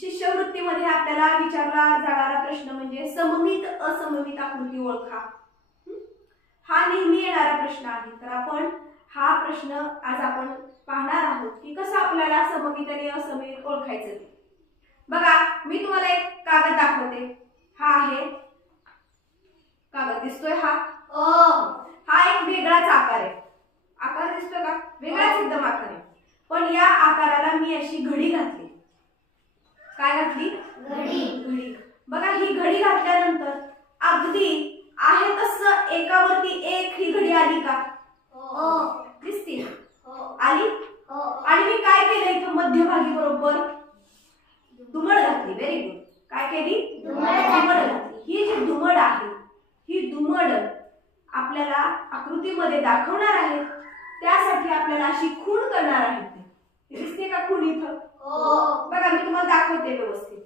शिष्यवृत्तीमध्ये आपल्याला विचारला जाणारा प्रश्न म्हणजे सममित असममित आकृती ओळखा। हा नेहमी येणारा प्रश्न आहे। तर आपण हा प्रश्न आज आपण पाहणार आहोत की कसं आपल्याला सममित आणि असममित ओळखायचं ते। बघा मी तुम्हाला एक कागद दाखवते। हा आहे कागद, दिसतोय हा? हा एक वेगळाच आकार आहे। आकार दिसतोय का? वेगळाच एकदम आकार आहे। पण या आकाराला मी अशी घडी घातली। काय घातली? घडी। बघा ही घडी घातल्यानंतर अगदी आहे तसं एकावरती एक ही घडी आली का? दिसते? आली? आणि मी काय केलं इथं मध्यभागी बरोबर दुमड घातली। Very good. काय केली? दुमड घातली। ही जी दुमड आहे ही दुमड आपल्याला आकृतीमध्ये दाखवणार आहे, त्यासाठी आपल्याला अशी खूण करणार आहे। दिसते का खूण इथं? बघा मी तुम्हाला दाखवते व्यवस्थित।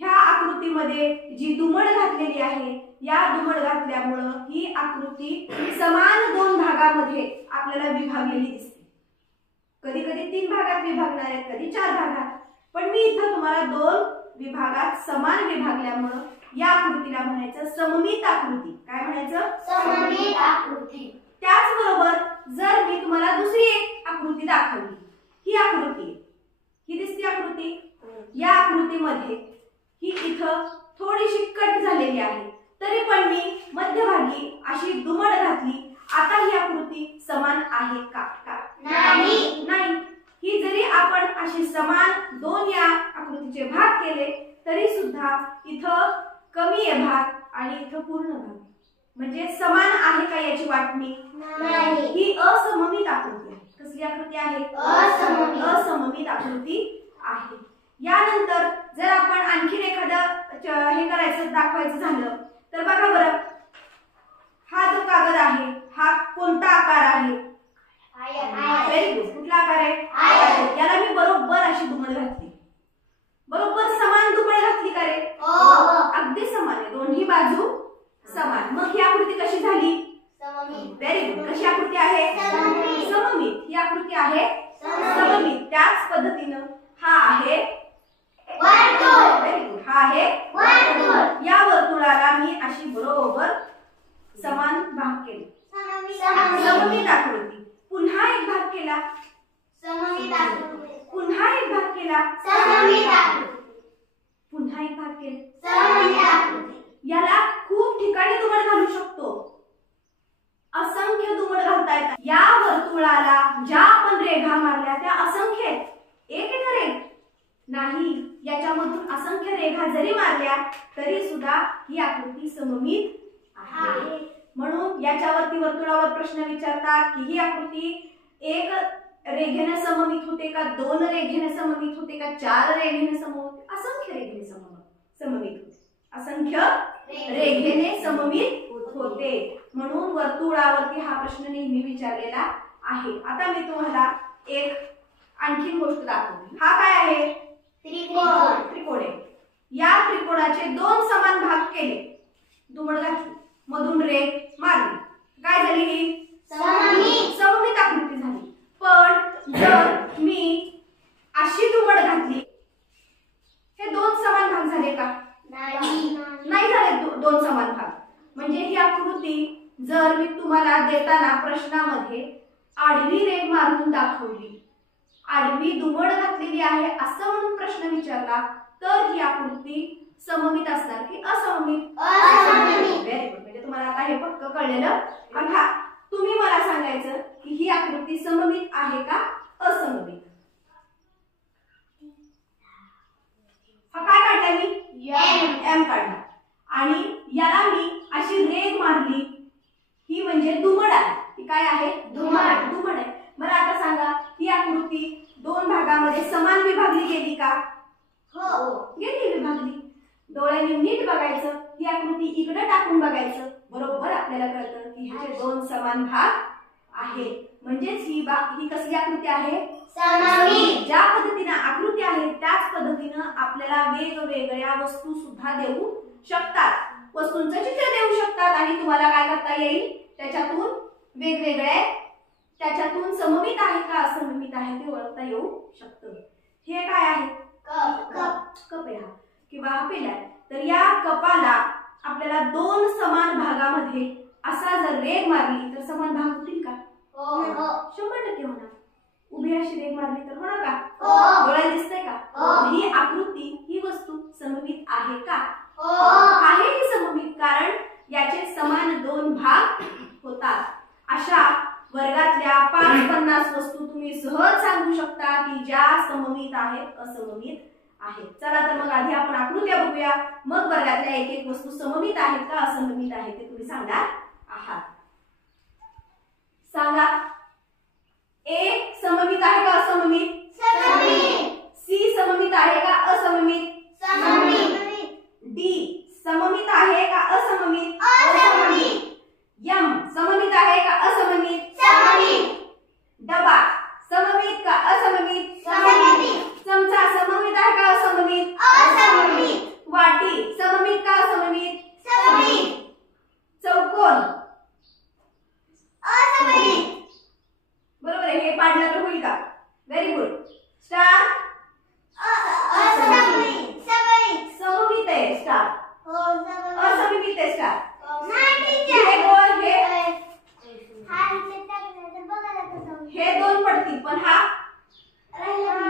ह्या आकृतीमध्ये जी दुमड घातलेली आहे, या दुमड घातल्यामुळे ही आकृती समान दोन भागामध्ये आपल्याला विभागलेली दिसते। कधी कधी 3 भागात विभागणार आहे, कधी 4 भागात, पण मी इथं तुम्हाला 2 विभागात समान विभागल्यामुळे या आकृतीला म्हणायचं सममित आकृती। काय म्हणायचं? सममित आकृती। त्याचबरोबर जर मी तुम्हाला दुसरी एक आकृती दाखवली, ही आकृती, ही दिसते आकृती, या आकृतीमध्ये ही इथं थोडीशी कट झालेली आहे, तरी पण मी मध्यभागी अशी दुमड घातली। आता ही आकृती समान आहे का? नाही। ही जरी आपण अशी समान 2 या आकृतीचे भाग केले तरी सुद्धा इथं कमी आहे भाग आणि इथं पूर्ण भाग, म्हणजे समान आहे का याची वाटणी नाही। ही असममित आकृती आहे। कसली आकृती आहे? असममित आकृती आहे। यानंतर जर आपण आणखीन एखादं हे करायचं दाखवायचं झालं तर बघा बरं, हा जो कागद आहे हा कोणता आकार आहे? Very good. कुठला आकार आहे? याला मी बरोबर अशी दुमड घातली। बरोबर समान दुमड घातली का रे? अगदी समान आहे, दोन्ही बाजू समान। मग ही आकृती कशी झाली? Very good. कशी आकृती आहे? सममित। ही आकृती आहे सममित। त्याच पद्धतीनं हा आहे वर्तुळ। Very good. हा आहे वर्तुळ। या वर्तुळाला मी अशी बरोबर समान भाग केले, सममित आकृती। पुन्हा एक भाग केला, सममित आकृती। पुन्हा एक भाग केला, सममित आकृती। पुन्हा एक भाग केला, सममित आकृती। याला खूप ठिकाणी दुमड घालू शकतो, असंख्य दुमड घालता येतात। या वर्तुळाला ज्या आपण रेघा मारल्या त्या असंख्य आहेत, एक रेघ नाही, याच्यामधून असंख्य रेघा जरी मारल्या तरी सुद्धा ही आकृती सममित आहे। म्हणून याच्यावरती वर्तुळावर प्रश्न विचारतात की ही आकृती एक रेघेने सममित होते का, 2 रेघेने सममित होते का, 4 रेघेने सममित होते? असंख्य रेघेने सममित होते, असंख्य रेघेने सममित होते। म्हणून वर्तुळावरती हा प्रश्न नेहमी विचारलेला आहे। आता मी तुम्हाला एक आणखीन गोष्ट दाखवते। हा काय आहे? त्रिकोण आहे। या त्रिकोणाचे 2 समान भाग केले, दुमड घातली, मधून रेघ मारली, काय झाली? ही सममित आकृती झाली। पण जर मी अशी दुमड घातली, हे 2 समान भाग झाले का? नाही झाले 2 समान भाग। म्हणजे ही आकृती जर मी तुम्हाला देताना प्रश्नामध्ये आडवी रेघ मारून दाखवली, आडवी दुमड घातलेली आहे असं म्हणून प्रश्न विचारला, तर ही आकृती सममित असणार की असममित? Very good. म्हणजे तुम्हाला आता हे पक्क कळलेलं। आता तुम्ही मला सांगायचं की ही आकृती सममित आहे का असममित? हा काय काढला मी? एम काढला। आणि याला मी अशी रेघ मारली, ही म्हणजे दुमड आहे। ही काय आहे? दुमड आहे। मला आता सांगा, ही आकृती 2 भागामध्ये समान विभागली गेली का? गेली, विभागली। डोळ्यांनी नीट बघायचं, ही आकृती इकडे टाकून बघायचं, बरोबर आपल्याला कळतं की ह्याचे 2 समान भाग आहेत। म्हणजेच ही कसली आकृती आहे? सममित। ज्या पद्धतीने आकृती आहे त्याच पद्धतीने आपल्याला वेगवेगळ्या वस्तू सुद्धा देऊ शकतात, वस्तूंचं चित्र देऊ शकतात आणि तुम्हाला काय करता येईल, त्याच्यातून वेगवेगळे, त्याच्यातून सममित आहे का असममित आहे ते ओळखता येऊ शकतं। हे काय आहे? कप कप आहे हा किंवा हा पेला आहे, तर या कपाला आपल्याला दोन समान भागामध्ये असा जर रेघ मारली तर समान भाग होतील का? 100% होणार. उभी अशी रेघ मारली तर होणार का? डोळ्याला दिसतंय का? ही आकृती, ही वस्तू सममित आहे का? आहे ही सममित, कारण याचे समान दोन भाग होतात. अशा वर्गातल्या 5-50 वस्तू तुम्ही सहज सांगू शकता की ज्या सममित आहेत, असममित आहेत. चला तर मग आधी आपण आकृत्या बघूया, मग वर्गातल्या एक एक वस्तू सममित आहेत का असममित आहेत ते तुम्ही सांगणार आहात. सांगा. ए सममित आहे का असममित? सी सममित आहे का असममित? डी सममित आहे का असममित? एम सममित आहे का असममित? डबा सममित का असममित? चमचा सममित आहे का असममित? वाटी सममित का असममित? चौकोन बरोबर आहे. हे पाडलं तर होईल का? Very good. स्टार सममित आहे. स्टार असममित आहे. स्टार हे दोन पडतील, पण हा व्हेरी गुड.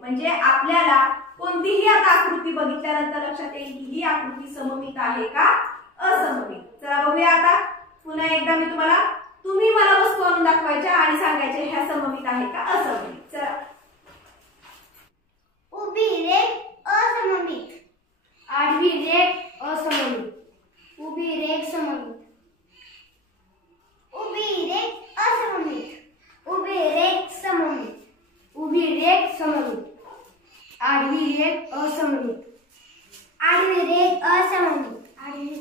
म्हणजे आपल्याला कोणतीही आता आकृती बघितल्यानंतर लक्षात येईल की ही आकृती सममित आहे का असममित. चला बघूया आता पुन्हा एकदा. मी तुम्ही मला वस्तू आणून दाखवायच्या आणि सांगायचे ह्या सममित आहे का असममित. चला. उभी रेघ असममित. आडवी रेघ असममित. उभी रेघ सममित. उभी रेघ असममित. उभी रेघ सममित. उभी रेघ सममित. आडवी रेघ असममित. आडवी रेघ असममित. आडवी